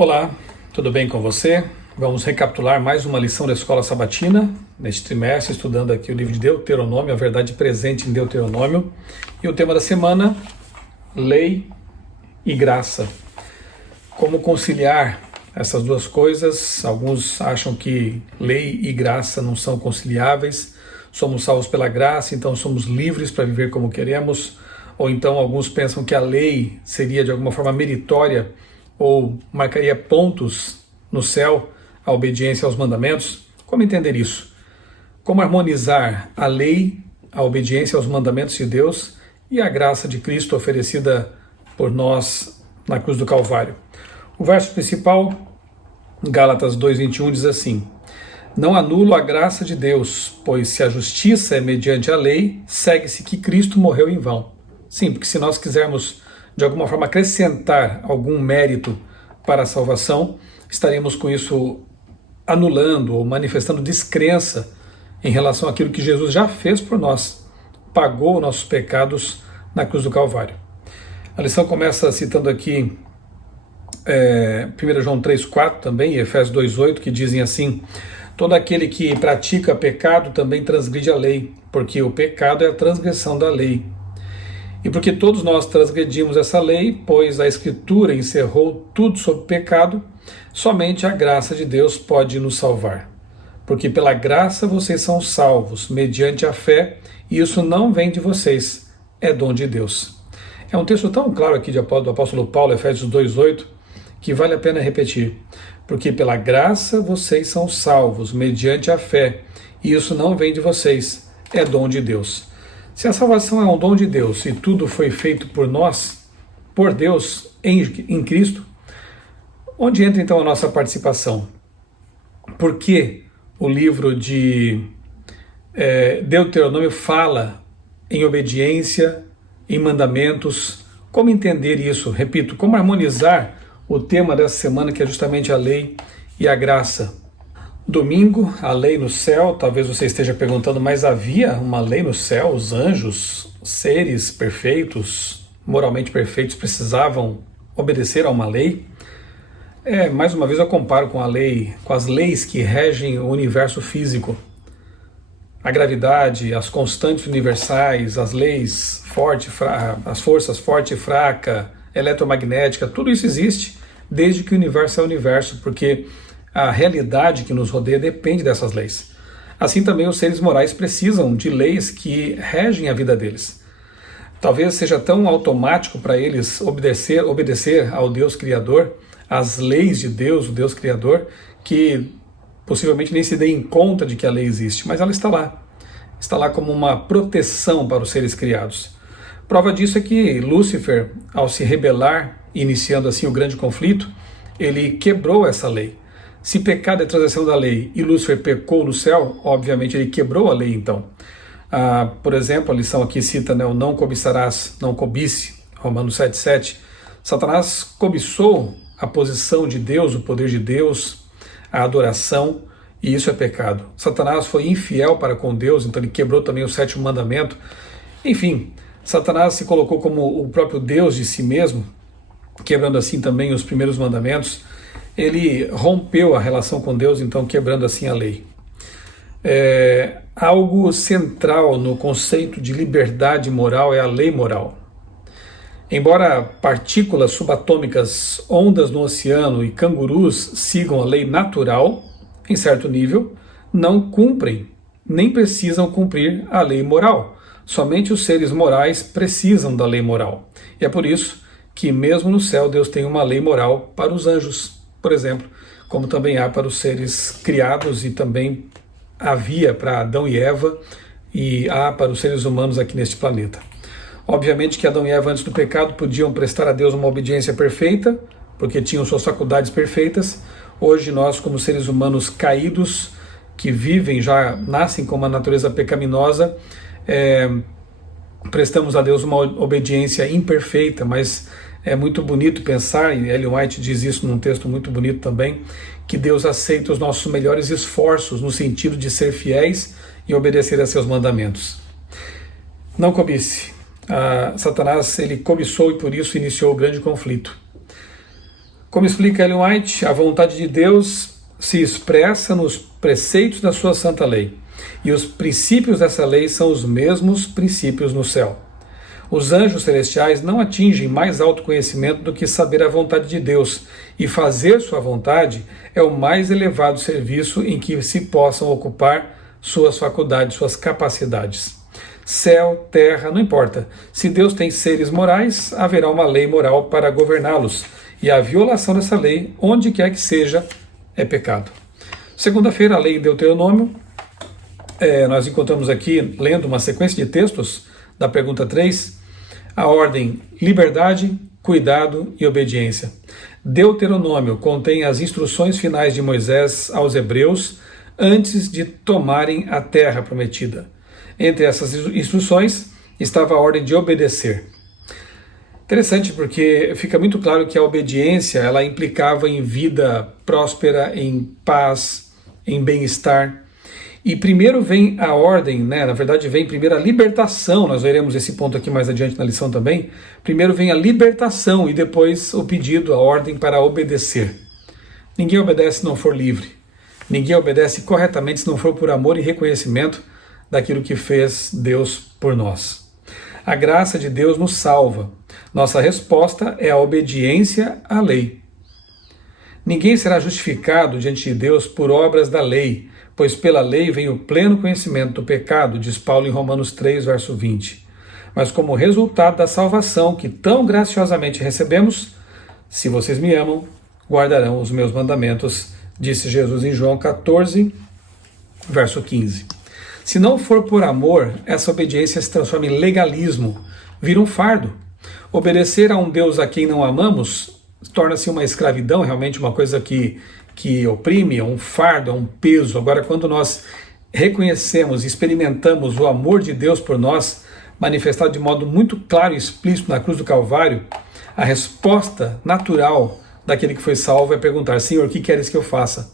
Olá, tudo bem com você? Vamos recapitular mais uma lição da Escola Sabatina, neste trimestre, estudando aqui o livro de Deuteronômio, a verdade presente em Deuteronômio. E o tema da semana, lei e graça. Como conciliar essas duas coisas? Alguns acham que lei e graça não são conciliáveis, somos salvos pela graça, então somos livres para viver como queremos, ou então alguns pensam que a lei seria de alguma forma meritória, ou marcaria pontos no céu a obediência aos mandamentos. Como entender isso? Como harmonizar a lei, a obediência aos mandamentos de Deus e a graça de Cristo oferecida por nós na cruz do Calvário? O verso principal, Gálatas 2:21, diz assim: não anulo a graça de Deus, pois se a justiça é mediante a lei, segue-se que Cristo morreu em vão. Sim, porque se nós quisermos de alguma forma acrescentar algum mérito para a salvação, estaremos com isso anulando ou manifestando descrença em relação àquilo que Jesus já fez por nós, pagou nossos pecados na cruz do Calvário. A lição começa citando aqui 1 João 3,4 também, e Efésios 2,8, que dizem assim: todo aquele que pratica pecado também transgride a lei, porque o pecado é a transgressão da lei. E porque todos nós transgredimos essa lei, pois a Escritura encerrou tudo sobre pecado, somente a graça de Deus pode nos salvar. Porque pela graça vocês são salvos, mediante a fé, e isso não vem de vocês, é dom de Deus. É um texto tão claro aqui do apóstolo Paulo, Efésios 2,8, que vale a pena repetir. Porque pela graça vocês são salvos, mediante a fé, e isso não vem de vocês, é dom de Deus. Se a salvação é um dom de Deus e tudo foi feito por nós, por Deus, em Cristo, onde entra então a nossa participação? Por que o livro de Deuteronômio fala em obediência, em mandamentos? Como entender isso? Repito, como harmonizar o tema dessa semana, que é justamente a lei e a graça? Domingo, a lei no céu. Talvez você esteja perguntando, mas havia uma lei no céu? Os anjos, seres perfeitos, moralmente perfeitos, precisavam obedecer a uma lei? Mais uma vez eu comparo com a lei, com as leis que regem o universo físico. A gravidade, as constantes universais, as leis as forças forte e fraca, eletromagnética, tudo isso existe desde que o universo é o universo, porque a realidade que nos rodeia depende dessas leis. Assim também os seres morais precisam de leis que regem a vida deles. Talvez seja tão automático para eles obedecer ao Deus Criador, às leis de Deus, o Deus Criador, que possivelmente nem se deem conta de que a lei existe, mas ela está lá. Está lá como uma proteção para os seres criados. Prova disso é que Lúcifer, ao se rebelar, iniciando assim o grande conflito, ele quebrou essa lei. Se pecado é transgressão da lei e Lúcifer pecou no céu, obviamente ele quebrou a lei então. Por exemplo, a lição aqui cita, o não cobiçarás, não cobice, Romanos 7,7. Satanás cobiçou a posição de Deus, o poder de Deus, a adoração, e isso é pecado. Satanás foi infiel para com Deus, então ele quebrou também o 7º mandamento. Enfim, Satanás se colocou como o próprio Deus de si mesmo, quebrando assim também os primeiros mandamentos. Ele rompeu a relação com Deus, então quebrando assim a lei. Algo central no conceito de liberdade moral é a lei moral. Embora partículas subatômicas, ondas no oceano e cangurus sigam a lei natural, em certo nível, não cumprem, nem precisam cumprir a lei moral. Somente os seres morais precisam da lei moral. E é por isso que mesmo no céu Deus tem uma lei moral para os anjos, por exemplo, como também há para os seres criados e também havia para Adão e Eva e há para os seres humanos aqui neste planeta. Obviamente que Adão e Eva antes do pecado podiam prestar a Deus uma obediência perfeita, porque tinham suas faculdades perfeitas. Hoje nós, como seres humanos caídos, que vivem, já nascem com uma natureza pecaminosa, prestamos a Deus uma obediência imperfeita, mas é muito bonito pensar, e Ellen White diz isso num texto muito bonito também, que Deus aceita os nossos melhores esforços no sentido de ser fiéis e obedecer a seus mandamentos. Não cobice. Satanás ele cobiçou e por isso iniciou o grande conflito. Como explica Ellen White, a vontade de Deus se expressa nos preceitos da sua santa lei, e os princípios dessa lei são os mesmos princípios no céu. Os anjos celestiais não atingem mais alto conhecimento do que saber a vontade de Deus, e fazer sua vontade é o mais elevado serviço em que se possam ocupar suas faculdades, suas capacidades. Céu, terra, não importa. Se Deus tem seres morais, haverá uma lei moral para governá-los, e a violação dessa lei, onde quer que seja, é pecado. Segunda-feira, a lei em Deuteronômio, nós encontramos aqui, lendo uma sequência de textos da pergunta 3, a ordem liberdade, cuidado e obediência. Deuteronômio contém as instruções finais de Moisés aos hebreus antes de tomarem a terra prometida. Entre essas instruções estava a ordem de obedecer. Interessante porque fica muito claro que a obediência ela implicava em vida próspera, em paz, em bem-estar. E primeiro vem a ordem, na verdade vem primeiro a libertação, nós veremos esse ponto aqui mais adiante na lição também. Primeiro vem a libertação e depois o pedido, a ordem para obedecer. Ninguém obedece se não for livre. Ninguém obedece corretamente se não for por amor e reconhecimento daquilo que fez Deus por nós. A graça de Deus nos salva. Nossa resposta é a obediência à lei. Ninguém será justificado diante de Deus por obras da lei, pois pela lei vem o pleno conhecimento do pecado, diz Paulo em Romanos 3, verso 20. Mas como resultado da salvação que tão graciosamente recebemos, se vocês me amam, guardarão os meus mandamentos, disse Jesus em João 14, verso 15. Se não for por amor, essa obediência se transforma em legalismo, vira um fardo. Obedecer a um Deus a quem não amamos torna-se uma escravidão, realmente uma coisa que oprime, é um fardo, é um peso. Agora, quando nós reconhecemos e experimentamos o amor de Deus por nós, manifestado de modo muito claro e explícito na cruz do Calvário, a resposta natural daquele que foi salvo é perguntar: Senhor, o que queres que eu faça?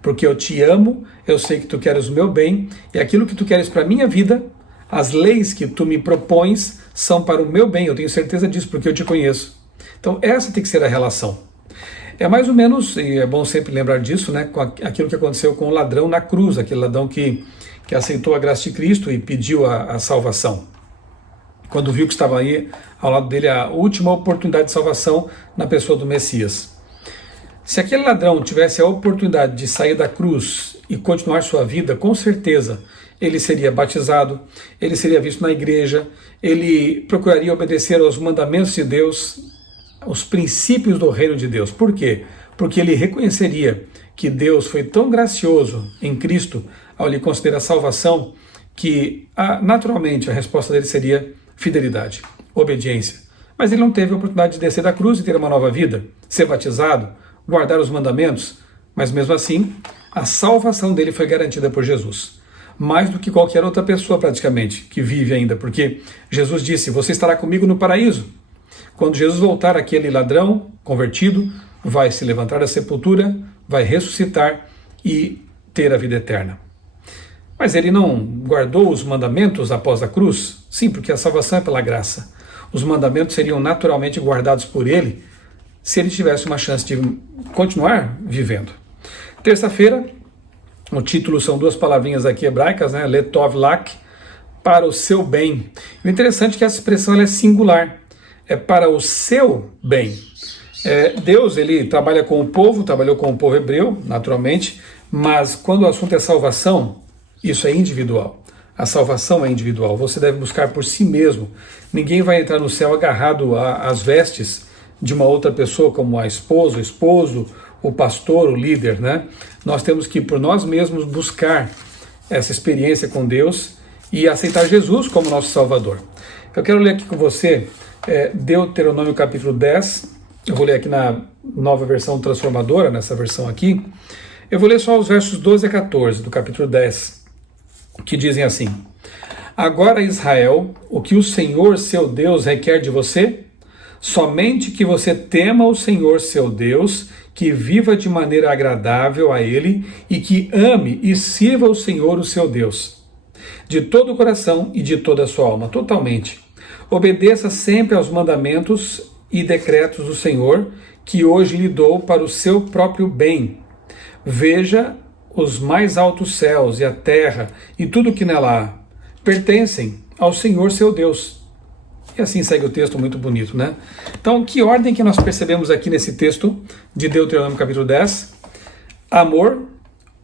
Porque eu te amo, eu sei que tu queres o meu bem, e aquilo que tu queres para a minha vida, as leis que tu me propões, são para o meu bem, eu tenho certeza disso, porque eu te conheço. Então essa tem que ser a relação. É mais ou menos, e é bom sempre lembrar disso, com aquilo que aconteceu com o ladrão na cruz, aquele ladrão que aceitou a graça de Cristo e pediu a salvação. Quando viu que estava aí ao lado dele a última oportunidade de salvação na pessoa do Messias. Se aquele ladrão tivesse a oportunidade de sair da cruz e continuar sua vida, com certeza ele seria batizado, ele seria visto na igreja, ele procuraria obedecer aos mandamentos de Deus, os princípios do reino de Deus. Por quê? Porque ele reconheceria que Deus foi tão gracioso em Cristo ao lhe considerar salvação que naturalmente a resposta dele seria fidelidade, obediência. Mas ele não teve a oportunidade de descer da cruz e ter uma nova vida, ser batizado, guardar os mandamentos, mas mesmo assim a salvação dele foi garantida por Jesus. Mais do que qualquer outra pessoa praticamente que vive ainda, porque Jesus disse: você estará comigo no paraíso. Quando Jesus voltar, aquele ladrão convertido vai se levantar da sepultura, vai ressuscitar e ter a vida eterna. Mas ele não guardou os mandamentos após a cruz? Sim, porque a salvação é pela graça. Os mandamentos seriam naturalmente guardados por ele se ele tivesse uma chance de continuar vivendo. Terça-feira, o título são duas palavrinhas aqui hebraicas, letov lak, para o seu bem. O interessante é que essa expressão ela é singular. É para o seu bem. Deus ele trabalha com o povo, trabalhou com o povo hebreu, naturalmente, mas quando o assunto é salvação, isso é individual. A salvação é individual, você deve buscar por si mesmo. Ninguém vai entrar no céu agarrado às vestes de uma outra pessoa, como a esposa, o esposo, o pastor, o líder. Nós temos que, por nós mesmos, buscar essa experiência com Deus e aceitar Jesus como nosso Salvador. Eu quero ler aqui com você Deuteronômio capítulo 10, eu vou ler aqui na nova versão transformadora, nessa versão aqui. Eu vou ler só os versos 12 a 14 do capítulo 10, que dizem assim: Agora, Israel, o que o Senhor seu Deus requer de você? Somente que você tema o Senhor seu Deus, que viva de maneira agradável a Ele e que ame e sirva o Senhor o seu Deus, de todo o coração e de toda a sua alma, totalmente. Obedeça sempre aos mandamentos e decretos do Senhor, que hoje lhe dou para o seu próprio bem. Veja, os mais altos céus e a terra e tudo o que nela há pertencem ao Senhor seu Deus. E assim segue o texto, muito bonito, né? Então, que ordem que nós percebemos aqui nesse texto de Deuteronômio capítulo 10? Amor,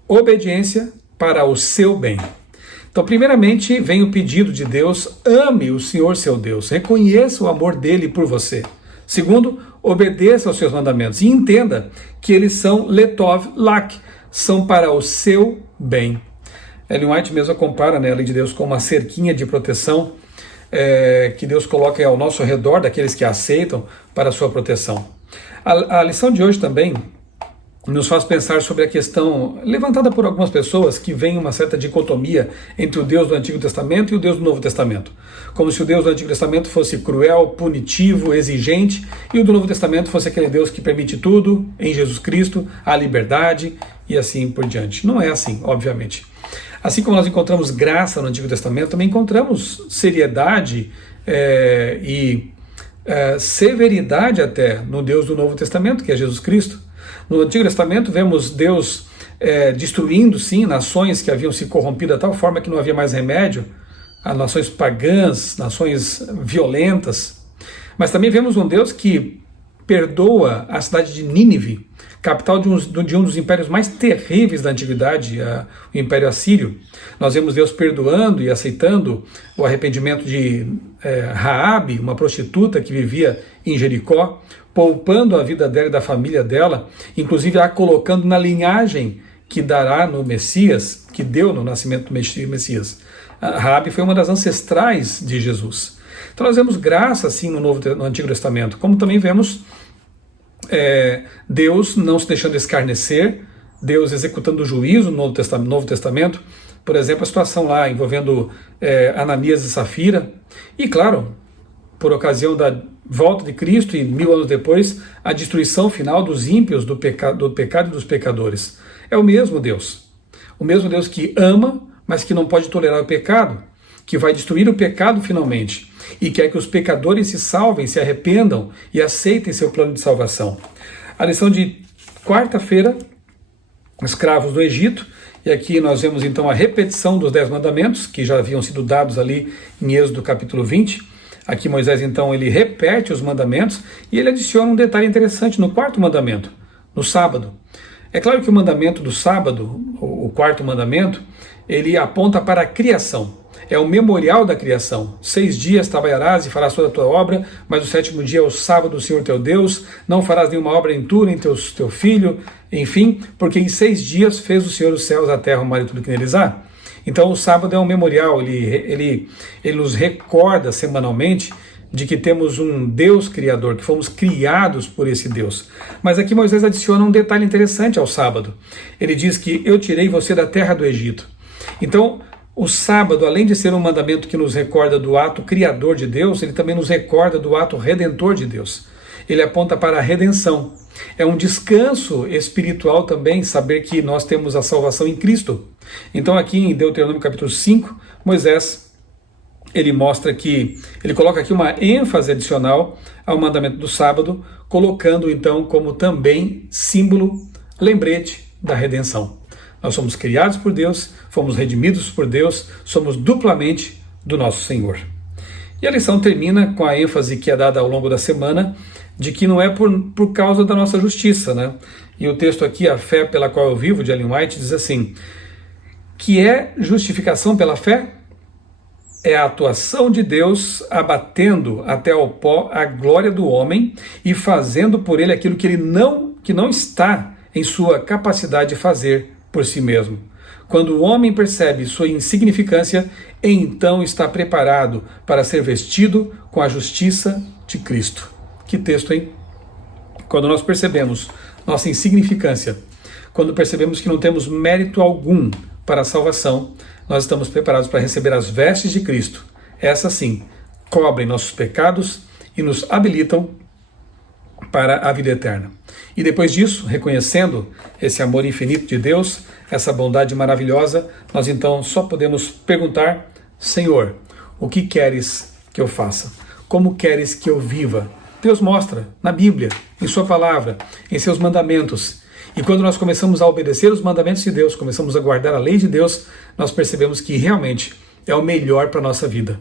obediência para o seu bem. Então, primeiramente, vem o pedido de Deus: ame o Senhor seu Deus, reconheça o amor dele por você. Segundo, obedeça aos seus mandamentos e entenda que eles são letov lak, são para o seu bem. Ellen White mesmo compara, né, a lei de Deus com uma cerquinha de proteção que Deus coloca ao nosso redor daqueles que a aceitam para a sua proteção. A lição de hoje também nos faz pensar sobre a questão levantada por algumas pessoas que vem uma certa dicotomia entre o Deus do Antigo Testamento e o Deus do Novo Testamento. Como se o Deus do Antigo Testamento fosse cruel, punitivo, exigente, e o do Novo Testamento fosse aquele Deus que permite tudo em Jesus Cristo, a liberdade e assim por diante. Não é assim, obviamente. Assim como nós encontramos graça no Antigo Testamento, também encontramos seriedade e severidade até no Deus do Novo Testamento, que é Jesus Cristo. No Antigo Testamento vemos Deus destruindo, sim, nações que haviam se corrompido de tal forma que não havia mais remédio, as nações pagãs, nações violentas. Mas também vemos um Deus que perdoa a cidade de Nínive, capital de um dos impérios mais terríveis da antiguidade, o Império Assírio. Nós vemos Deus perdoando e aceitando o arrependimento de Raabe, uma prostituta que vivia em Jericó, poupando a vida dela e da família dela, inclusive a colocando na linhagem que dará no Messias, que deu no nascimento do Messias. Raabe foi uma das ancestrais de Jesus. Então nós vemos graça assim no Antigo Testamento, como também vemos Deus não se deixando escarnecer, Deus executando o juízo no Novo Testamento, por exemplo, a situação lá envolvendo Ananias e Safira, e claro, por ocasião da volta de Cristo e 1000 anos depois, a destruição final dos ímpios, do pecado e dos pecadores. É o mesmo Deus que ama, mas que não pode tolerar o pecado, que vai destruir o pecado finalmente, e quer que os pecadores se salvem, se arrependam e aceitem seu plano de salvação. A lição de quarta-feira, escravos do Egito, e aqui nós vemos então a repetição dos 10 mandamentos, que já haviam sido dados ali em Êxodo capítulo 20, aqui Moisés então ele repete os mandamentos, e ele adiciona um detalhe interessante no quarto mandamento, no sábado. É claro que o mandamento do sábado, o quarto mandamento, ele aponta para a criação. É o memorial da criação. 6 dias trabalharás e farás toda a tua obra, mas o 7º dia é o sábado do Senhor teu Deus, não farás nenhuma obra em tu, nem teu filho, enfim, porque em 6 dias fez o Senhor os céus, a terra, o mar e tudo que neles há. Então o sábado é um memorial, ele nos recorda semanalmente de que temos um Deus criador, que fomos criados por esse Deus. Mas aqui Moisés adiciona um detalhe interessante ao sábado. Ele diz que eu tirei você da terra do Egito. Então, o sábado, além de ser um mandamento que nos recorda do ato criador de Deus, ele também nos recorda do ato redentor de Deus. Ele aponta para a redenção. É um descanso espiritual também saber que nós temos a salvação em Cristo. Então aqui em Deuteronômio capítulo 5, Moisés, ele coloca aqui uma ênfase adicional ao mandamento do sábado, colocando então como também símbolo, lembrete da redenção. Nós somos criados por Deus, fomos redimidos por Deus, somos duplamente do nosso Senhor. E a lição termina com a ênfase que é dada ao longo da semana, de que não é por causa da nossa justiça, né? E o texto aqui, A Fé pela Qual Eu Vivo, de Ellen White, diz assim, que é justificação pela fé? É a atuação de Deus abatendo até ao pó a glória do homem e fazendo por ele aquilo que não está em sua capacidade de fazer por si mesmo. Quando o homem percebe sua insignificância, então está preparado para ser vestido com a justiça de Cristo. Que texto, hein? Quando nós percebemos nossa insignificância, quando percebemos que não temos mérito algum para a salvação, nós estamos preparados para receber as vestes de Cristo. Essas sim, cobrem nossos pecados e nos habilitam para a vida eterna. E depois disso, reconhecendo esse amor infinito de Deus, essa bondade maravilhosa, nós então só podemos perguntar, Senhor, o que queres que eu faça? Como queres que eu viva Deus mostra na Bíblia, em sua palavra, em seus mandamentos. E quando nós começamos a obedecer os mandamentos de Deus, começamos a guardar a lei de Deus, nós percebemos que realmente é o melhor para a nossa vida.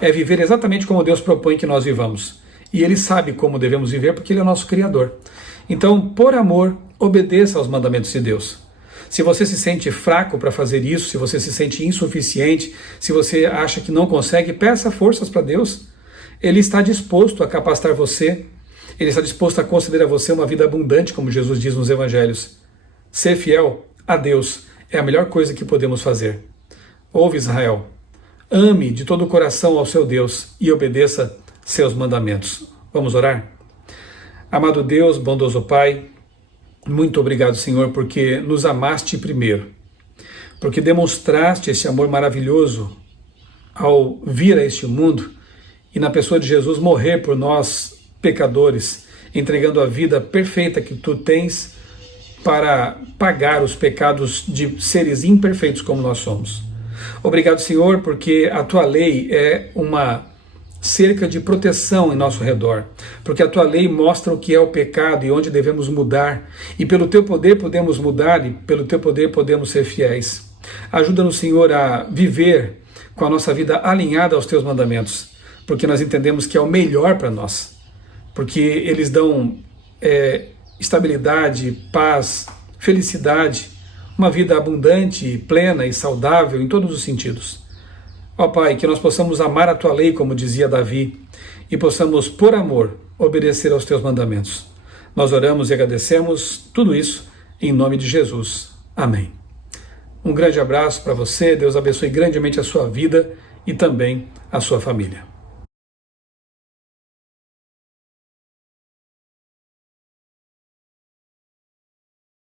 É viver exatamente como Deus propõe que nós vivamos. E Ele sabe como devemos viver porque Ele é o nosso Criador. Então, por amor, obedeça aos mandamentos de Deus. Se você se sente fraco para fazer isso, se você se sente insuficiente, se você acha que não consegue, peça forças para Deus. Ele está disposto a capacitar você. Ele está disposto a conceder a você uma vida abundante, como Jesus diz nos Evangelhos. Ser fiel a Deus é a melhor coisa que podemos fazer. Ouve, Israel, ame de todo o coração ao seu Deus e obedeça seus mandamentos. Vamos orar? Amado Deus, bondoso Pai, muito obrigado, Senhor, porque nos amaste primeiro, porque demonstraste esse amor maravilhoso ao vir a este mundo e na pessoa de Jesus morrer por nós, pecadores, entregando a vida perfeita que Tu tens para pagar os pecados de seres imperfeitos como nós somos. Obrigado, Senhor, porque a Tua lei é uma cerca de proteção em nosso redor, porque a Tua lei mostra o que é o pecado e onde devemos mudar, e pelo Teu poder podemos mudar e pelo Teu poder podemos ser fiéis. Ajuda-nos, Senhor, a viver com a nossa vida alinhada aos Teus mandamentos, porque nós entendemos que é o melhor para nós, porque eles dão estabilidade, paz, felicidade, uma vida abundante, plena e saudável em todos os sentidos. Ó Pai, que nós possamos amar a Tua lei, como dizia Davi, e possamos, por amor, obedecer aos Teus mandamentos. Nós oramos e agradecemos tudo isso em nome de Jesus. Amém. Um grande abraço para você, Deus abençoe grandemente a sua vida e também a sua família.